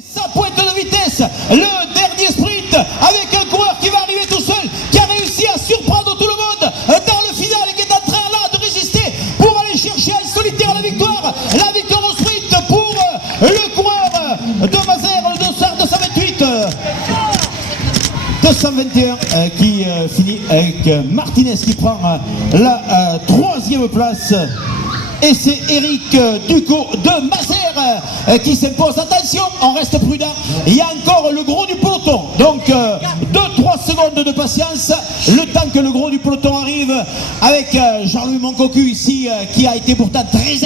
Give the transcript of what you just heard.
Sa pointe de vitesse, le dernier sprint avec un coureur qui va arriver tout seul, qui a réussi à surprendre tout le monde dans le final et qui est en train là de résister pour aller chercher en solitaire la victoire au sprint pour le coureur de Mazères, le dossard 228. 221 qui finit avec Martinez qui prend la troisième place. Et c'est Eric Ducot de Mazères qui s'impose. Attention, on reste prudent. Il y a encore le gros du peloton. Donc 2-3 secondes de patience. Le temps que le gros du peloton arrive avec Jean-Louis Moncocu ici qui a été pourtant très